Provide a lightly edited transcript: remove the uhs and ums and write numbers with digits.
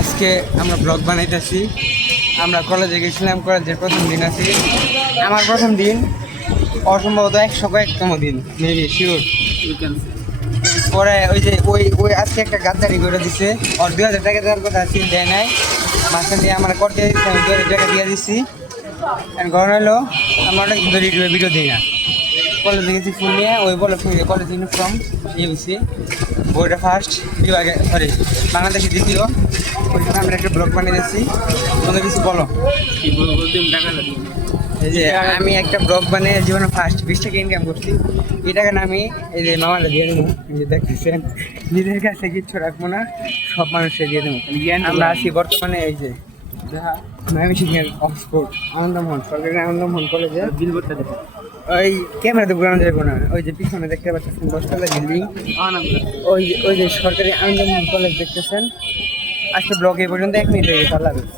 আজকে আমরা ব্লগ বানাইতেছি। আমরা কলেজে গেছিলাম, কলেজের প্রথম দিন আছি। আমার প্রথম দিন, অসম্ভবত 101তম দিন, মেবি শিওর। পরে ওই যে ওই ওই আজকে একটা গাদ্দারি করে দিছে। ওর 2000 টাকা দেওয়ার কথা ছিল, দেয় নাই। মাঝখান দিয়ে আমার করতে দিচ্ছে, আমি 2000 টাকা দিয়ে দিচ্ছি। ঘর হলো আমরা অনেক ধরে ভিডিও দিই না। কলেজে গেছি ফুল নিয়ে, ওই বলে কলেজ ইউনিফর্ম ইউসি বইটা ফার্স্ট বিভাগে, সরি বাংলাদেশে দ্বিতীয়। ওইখানে আমরা একটা ব্লগ বানিয়ে দিচ্ছি। তোমাদের কিছু বলো। কি বলবো, তুমি টাকা লাগবে। এই যে আমি একটা ব্লগ বানিয়ে জীবনে ফার্স্ট 20 টাকা ইনকাম করছি। এই টাকা আমি এই যে মামারা দিয়ে দেবো। এই যে দেখতেছেন, নিজের কাছে কিচ্ছু রাখবো না, সব মানুষকে দিয়ে দেবো। আমরা আছি বর্তমানে এই যে ময়মনসিংহের অক্সফোর্ড আনন্দমোহন, সরকারি আনন্দমোহন কলেজে। বিলবোর্ডটা দেখো। ওই ক্যামেরাতে ঘুরানো যাবো না, ওই যে পিছনে দেখতে পাচ্ছেন 10তলা বিল্ডিং, ওই যে সরকারি আনন্দমোহন কলেজ দেখতেছেন। আজকে ব্লগ এই পর্যন্ত 1 মিনিট হয়ে গেছে। আল্লাহ হাফেজ।